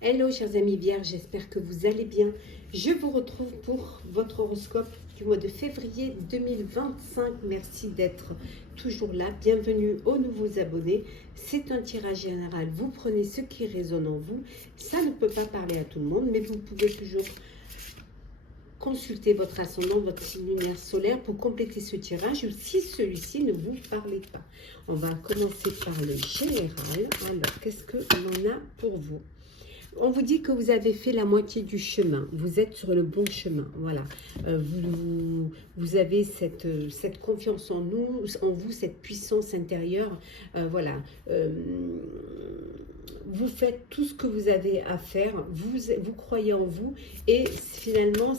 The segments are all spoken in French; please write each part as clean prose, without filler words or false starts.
Hello chers amis vierges, j'espère que vous allez bien. Je vous retrouve pour votre horoscope du mois de février 2025. Merci d'être toujours là. Bienvenue aux nouveaux abonnés. C'est un tirage général. Vous prenez ce qui résonne en vous. Ça ne peut pas parler à tout le monde, mais vous pouvez toujours consulter votre ascendant, votre signe lunaire solaire pour compléter ce tirage ou si celui-ci ne vous parlait pas. On va commencer par le général. Alors, qu'est-ce que l'on a pour vous? On vous dit que vous avez fait la moitié du chemin. Vous êtes sur le bon chemin. Voilà. Vous avez cette confiance en vous, cette puissance intérieure. Voilà. Vous faites tout ce que vous avez à faire. Vous croyez en vous. Et finalement,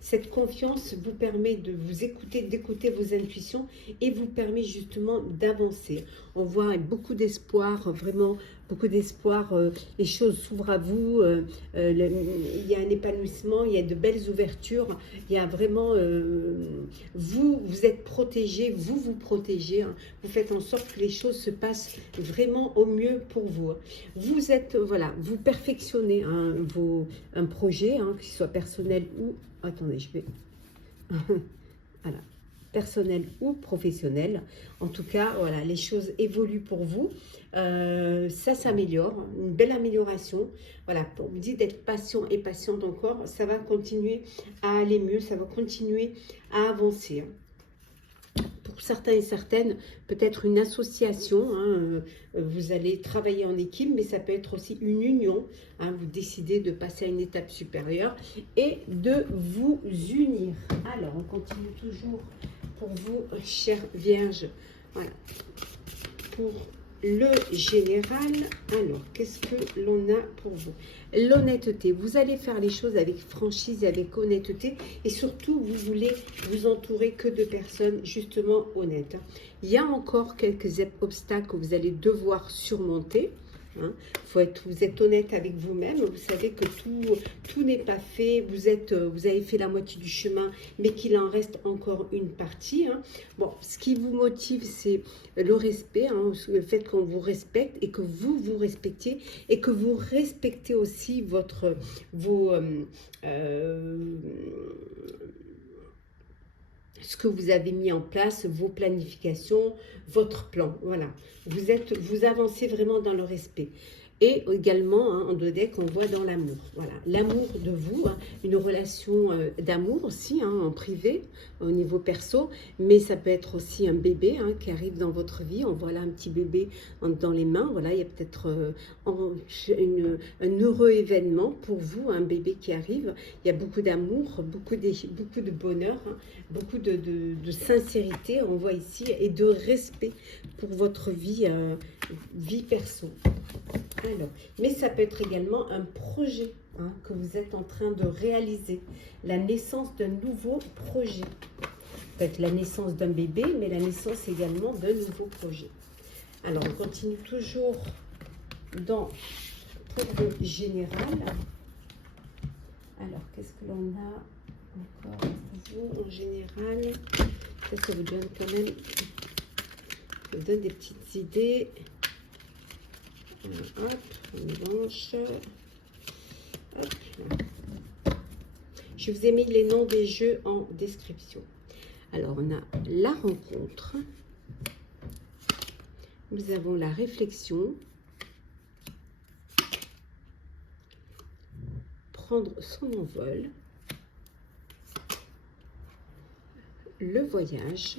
cette confiance vous permet de vous écouter, d'écouter vos intuitions et vous permet justement d'avancer. On voit beaucoup d'espoir, vraiment beaucoup d'espoir. Les choses s'ouvrent à vous. Il y a un épanouissement, il y a de belles ouvertures. Il y a vraiment... vous êtes protégé, vous protégez. Hein. Vous faites en sorte que les choses se passent vraiment au mieux pour vous. Vous êtes, voilà, vous perfectionnez hein, un projet, hein, qu'il soit personnel ou... Attendez, je vais... voilà. Personnel ou professionnel. En tout cas, voilà, les choses évoluent pour vous. Ça s'améliore, une belle amélioration. Voilà, on vous dit d'être patient et patiente encore. Ça va continuer à aller mieux, ça va continuer à avancer. Pour certains et certaines, peut-être une association, hein, vous allez travailler en équipe, mais ça peut être aussi une union, hein, vous décidez de passer à une étape supérieure et de vous unir. Alors, on continue toujours pour vous, chère Vierge, voilà, pour le général. Alors, qu'est-ce que l'on a pour vous? L'honnêteté. Vous allez faire les choses avec franchise, avec honnêteté. Et surtout, vous voulez vous entourer que de personnes justement honnêtes. Il y a encore quelques obstacles que vous allez devoir surmonter. Hein. Vous êtes honnête avec vous-même. Vous savez que tout n'est pas fait. Vous avez fait la moitié du chemin, mais qu'il en reste encore une partie. Hein. Bon, ce qui vous motive, c'est le respect, hein, le fait qu'on vous respecte et que vous vous respectiez et que vous respectez aussi ce que vous avez mis en place, vos planifications, votre plan. Voilà, vous avancez vraiment dans le respect. Et également, hein, en deux decks, on voit dans l'amour. Voilà, l'amour de vous, hein, une relation d'amour aussi, hein, en privé, au niveau perso. Mais ça peut être aussi un bébé hein, qui arrive dans votre vie. On voit là un petit bébé dans les mains. Voilà, il y a peut-être un heureux événement pour vous, un bébé qui arrive. Il y a beaucoup d'amour, beaucoup de bonheur, hein, beaucoup de sincérité, on voit ici, et de respect pour votre vie, vie perso. Alors, mais ça peut être également un projet hein, que vous êtes en train de réaliser, la naissance d'un nouveau projet. Ça peut être la naissance d'un bébé, mais la naissance également d'un nouveau projet. Alors, on continue toujours pour le général. Alors, qu'est-ce que l'on a encore pour vous en général? Ça vous donne quand même, ça vous donne des petites idées. Hop, on branche. Hop. Je vous ai mis les noms des jeux en description. Alors, on a la rencontre. Nous avons la réflexion. Prendre son envol. Le voyage.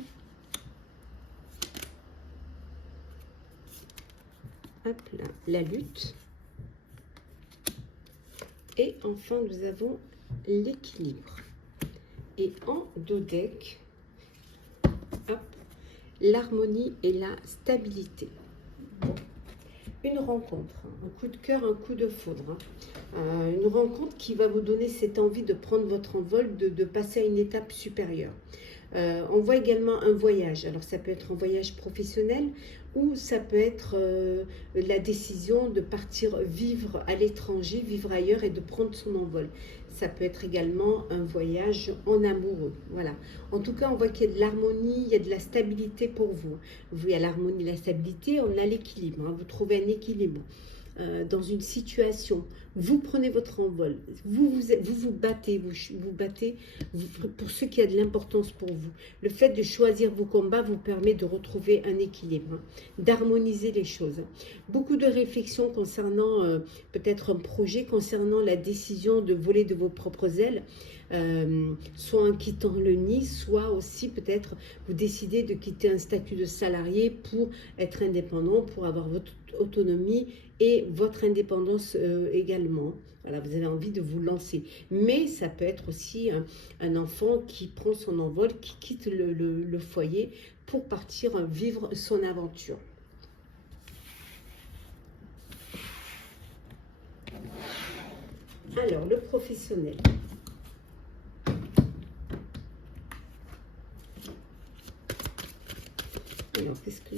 Hop là, la lutte. Et enfin, nous avons l'équilibre. Et en dodeck, l'harmonie et la stabilité. Bon. Une rencontre, un coup de cœur, un coup de foudre. Hein. Une rencontre qui va vous donner cette envie de prendre votre envol, de passer à une étape supérieure. On voit également un voyage. Alors, ça peut être un voyage professionnel ou ça peut être la décision de partir vivre à l'étranger, vivre ailleurs et de prendre son envol. Ça peut être également un voyage en amoureux. Voilà. En tout cas, on voit qu'il y a de l'harmonie, il y a de la stabilité pour vous. Il y a l'harmonie, la stabilité, on a l'équilibre. Hein. Vous trouvez un équilibre. dans une situation, vous prenez votre envol, vous battez, vous battez pour ce qui a de l'importance pour vous. Le fait de choisir vos combats vous permet de retrouver un équilibre, hein, d'harmoniser les choses. Beaucoup de réflexions concernant peut-être un projet, concernant la décision de voler de vos propres ailes, soit en quittant le nid, soit aussi peut-être vous décidez de quitter un statut de salarié pour être indépendant, pour avoir votre autonomie et votre indépendance également. Voilà, vous avez envie de vous lancer. Mais ça peut être aussi un enfant qui prend son envol, qui quitte le foyer pour partir vivre son aventure. Alors, le professionnel. Alors, qu'est-ce que...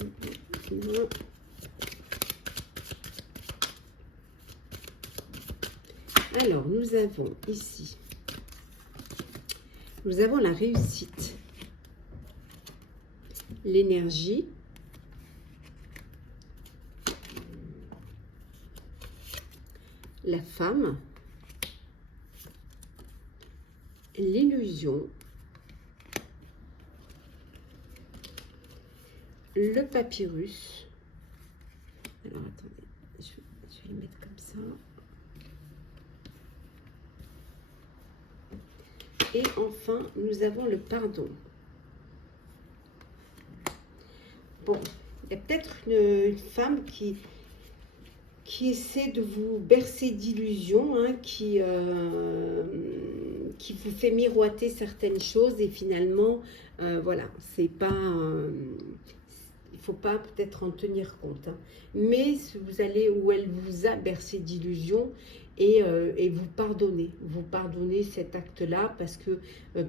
Alors, nous avons ici, nous avons la réussite, l'énergie, la femme, l'illusion, le papyrus. Alors, attendez, je vais le mettre comme ça. Et enfin, nous avons le pardon. Bon, il y a peut-être une femme qui essaie de vous bercer d'illusions, hein, qui vous fait miroiter certaines choses et finalement, voilà, c'est pas... il ne faut pas peut-être en tenir compte. Hein. Mais vous allez où elle vous a bercé d'illusions et vous pardonnez cet acte-là parce que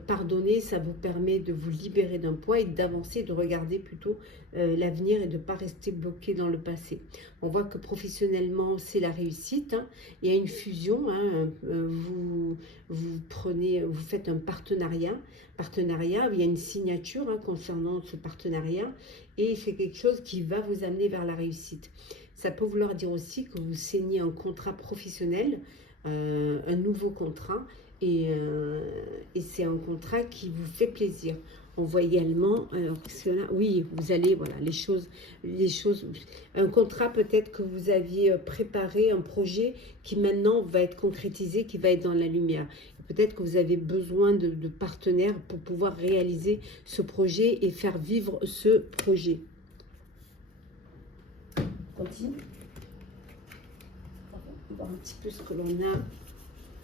pardonner, ça vous permet de vous libérer d'un poids et d'avancer, de regarder plutôt l'avenir et de ne pas rester bloqué dans le passé. On voit que professionnellement, c'est la réussite. Hein. Il y a une fusion. Hein. Vous faites un partenariat. Il y a une signature hein, concernant ce partenariat et c'est quelque chose qui va vous amener vers la réussite. Ça peut vouloir dire aussi que vous signez un contrat professionnel, un nouveau contrat, et c'est un contrat qui vous fait plaisir. On voit également, alors cela, oui, vous allez, voilà, les choses, un contrat peut-être que vous aviez préparé, un projet qui maintenant va être concrétisé, qui va être dans la lumière. Peut-être que vous avez besoin de partenaires pour pouvoir réaliser ce projet et faire vivre ce projet. Continue. On va voir un petit peu ce que l'on a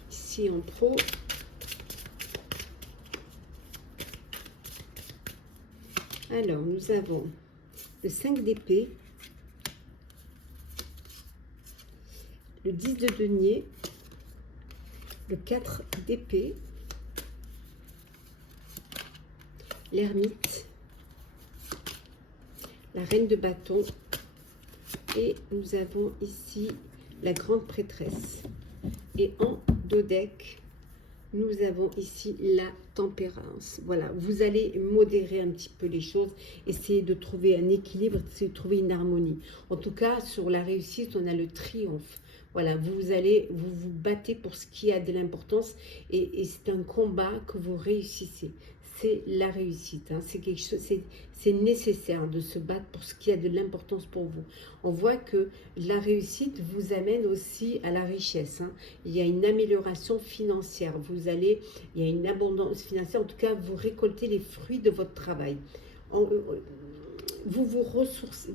ici en pro. Alors, nous avons le 5 d'épée, le 10 de denier, le 4 d'épée, l'ermite, la reine de bâton, et nous avons ici la grande prêtresse. Et en dodeck, nous avons ici la tempérance. Voilà, vous allez modérer un petit peu les choses, essayer de trouver un équilibre, essayer de trouver une harmonie. En tout cas, sur la réussite, on a le triomphe. Voilà, vous vous battez pour ce qui a de l'importance et c'est un combat que vous réussissez. C'est la réussite, hein. C'est quelque chose, c'est nécessaire de se battre pour ce qui a de l'importance pour vous. On voit que la réussite vous amène aussi à la richesse, hein. Il y a une amélioration financière, il y a une abondance financière, en tout cas vous récoltez les fruits de votre travail. Vous vous ressourcez.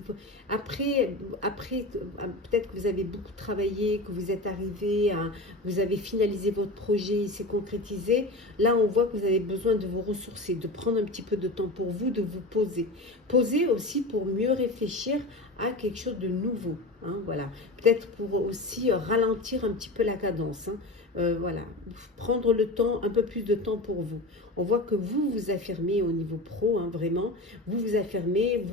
Après peut-être que vous avez beaucoup travaillé, que vous êtes arrivé, vous avez finalisé votre projet, il s'est concrétisé. Là, on voit que vous avez besoin de vous ressourcer, de prendre un petit peu de temps pour vous, de vous poser. Poser aussi pour mieux réfléchir à quelque chose de nouveau. Hein, voilà. Peut-être pour aussi ralentir un petit peu la cadence. Hein. Voilà, prendre le temps, un peu plus de temps pour vous. On voit que vous vous affirmez au niveau pro, hein, vraiment. Vous vous affirmez,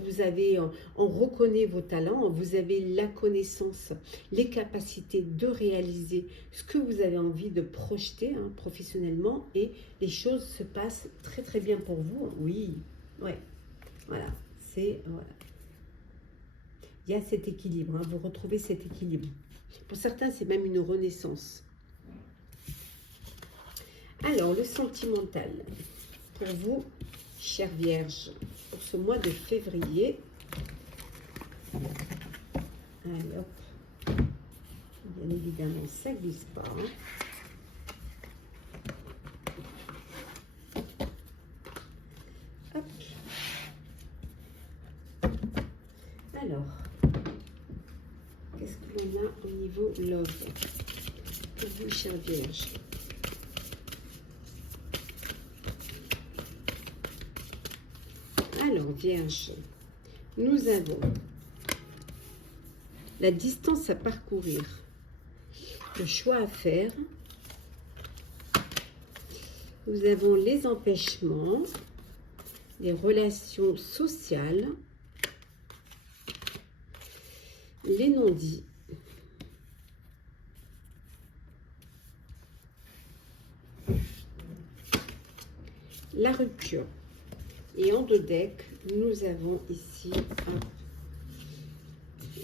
on reconnaît vos talents, vous avez la connaissance, les capacités de réaliser ce que vous avez envie de projeter hein, professionnellement et les choses se passent très très bien pour vous. Oui, ouais, voilà, voilà. Il y a cet équilibre, hein, vous retrouvez cet équilibre. Pour certains, c'est même une renaissance. Alors, le sentimental. Pour vous, chère Vierge, pour ce mois de février. Alors, bien évidemment, ça ne glisse pas. Hein. Hop. Alors, qu'est-ce que l'on a au niveau love pour vous, chère Vierge? Alors, Vierge, nous avons la distance à parcourir, le choix à faire. Nous avons les empêchements, les relations sociales, les non-dits, la rupture. Et en 2 decks, nous avons ici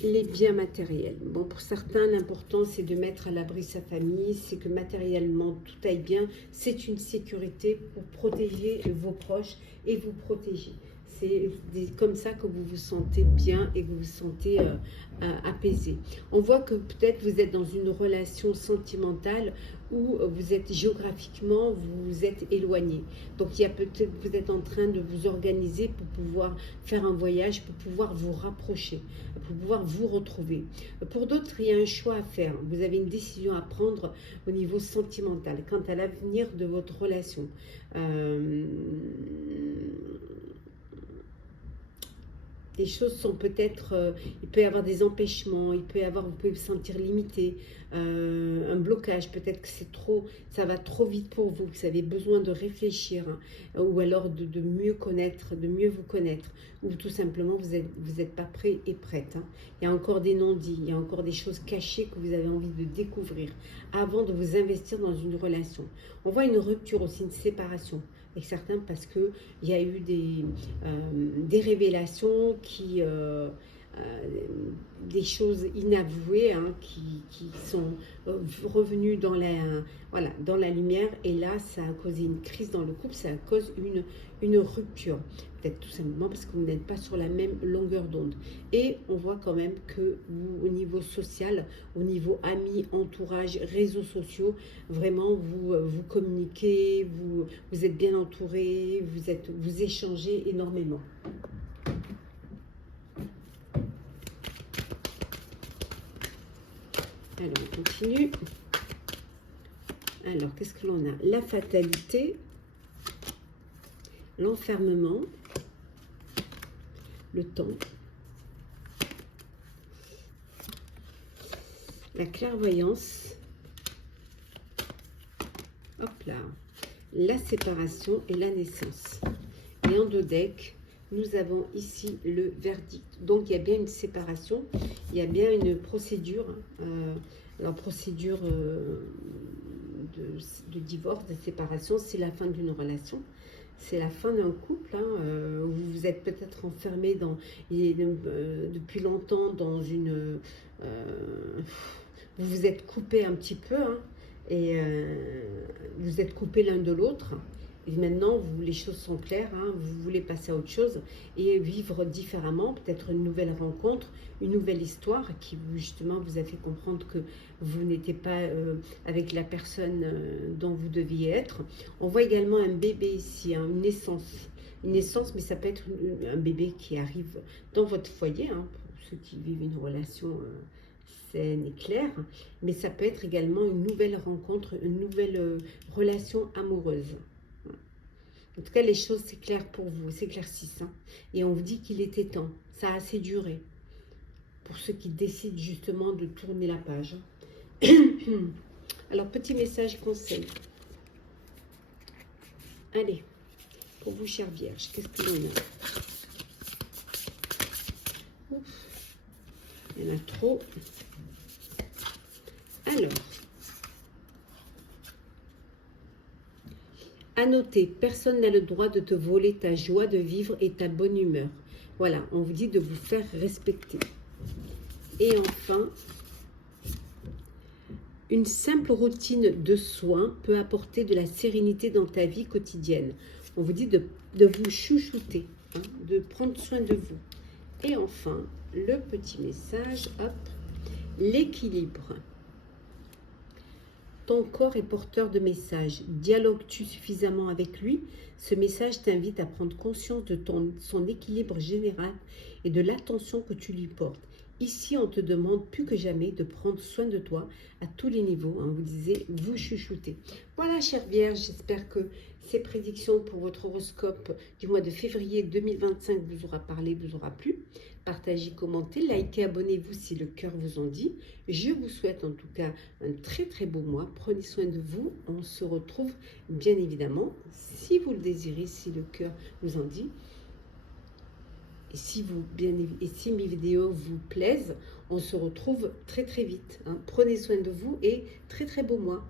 les biens matériels. Bon, pour certains, l'important, c'est de mettre à l'abri sa famille, c'est que matériellement, tout aille bien. C'est une sécurité pour protéger vos proches et vous protéger. C'est comme ça que vous vous sentez bien et que vous vous sentez apaisé. On voit que peut-être vous êtes dans une relation sentimentale où vous êtes géographiquement, vous êtes éloigné. Donc, il y a peut-être, vous êtes en train de vous organiser pour pouvoir faire un voyage, pour pouvoir vous rapprocher, pour pouvoir vous retrouver. Pour d'autres, il y a un choix à faire. Vous avez une décision à prendre au niveau sentimental, quant à l'avenir de votre relation. Les choses sont peut-être, il peut y avoir des empêchements, vous pouvez vous sentir limité, un blocage, peut-être que c'est trop, ça va trop vite pour vous, que vous avez besoin de réfléchir, hein, ou alors de mieux connaître, de mieux vous connaître, ou tout simplement vous êtes pas prêt et prête. Hein. Il y a encore des non-dits, il y a encore des choses cachées que vous avez envie de découvrir avant de vous investir dans une relation. On voit une rupture aussi, une séparation. Avec certains parce qu'il y a eu des révélations des choses inavouées hein, qui sont revenues dans la lumière et là ça a causé une crise dans le couple, ça cause une rupture, peut-être tout simplement parce que vous n'êtes pas sur la même longueur d'onde et on voit quand même que vous, au niveau social, au niveau amis, entourage, réseaux sociaux, vraiment vous communiquez, vous êtes bien entouré, vous échangez énormément. Alors, on continue. Alors, qu'est-ce que l'on a? La fatalité, l'enfermement, le temps, la clairvoyance, hop là, la séparation et la naissance. Et en 2 decks, nous avons ici le verdict. Donc, il y a bien une séparation, il y a bien une procédure, la procédure de divorce, de séparation, c'est la fin d'une relation. C'est la fin d'un couple. Hein, vous vous êtes peut-être enfermé depuis longtemps dans une... vous vous êtes coupé un petit peu, hein, et vous êtes coupé l'un de l'autre. Et maintenant, les choses sont claires, hein, vous voulez passer à autre chose et vivre différemment, peut-être une nouvelle rencontre, une nouvelle histoire qui justement vous a fait comprendre que vous n'étiez pas avec la personne dont vous deviez être. On voit également un bébé ici, hein, une naissance, mais ça peut être un bébé qui arrive dans votre foyer, hein, pour ceux qui vivent une relation saine et claire, mais ça peut être également une nouvelle rencontre, une nouvelle relation amoureuse. En tout cas, les choses, c'est clair pour vous, s'éclaircissent. Hein. Et on vous dit qu'il était temps. Ça a assez duré. Pour ceux qui décident justement de tourner la page. Alors, petit message conseil. Allez, pour vous, chère Vierge, qu'est-ce que l'on a? Ouf, il y en a trop. Alors, à noter, personne n'a le droit de te voler ta joie de vivre et ta bonne humeur. Voilà, on vous dit de vous faire respecter. Et enfin, Une simple routine de soins peut apporter de la sérénité dans ta vie quotidienne. On vous dit de vous chouchouter, hein, de prendre soin de vous. Et enfin, le petit message, hop, l'équilibre. Ton corps est porteur de messages. Dialogues-tu suffisamment avec lui? Ce message t'invite à prendre conscience de son équilibre général et de l'attention que tu lui portes. Ici, on te demande plus que jamais de prendre soin de toi à tous les niveaux. Hein, vous disiez, vous chuchotez. Voilà, chère Vierge, j'espère que ces prédictions pour votre horoscope du mois de février 2025 vous aura parlé, vous aura plu. Partagez, commentez, likez, abonnez-vous si le cœur vous en dit. Je vous souhaite en tout cas un très très beau mois. Prenez soin de vous. On se retrouve bien évidemment, si vous le désirez, si le cœur vous en dit. Et si mes vidéos vous plaisent, on se retrouve très très vite. Hein. Prenez soin de vous et très très beau mois.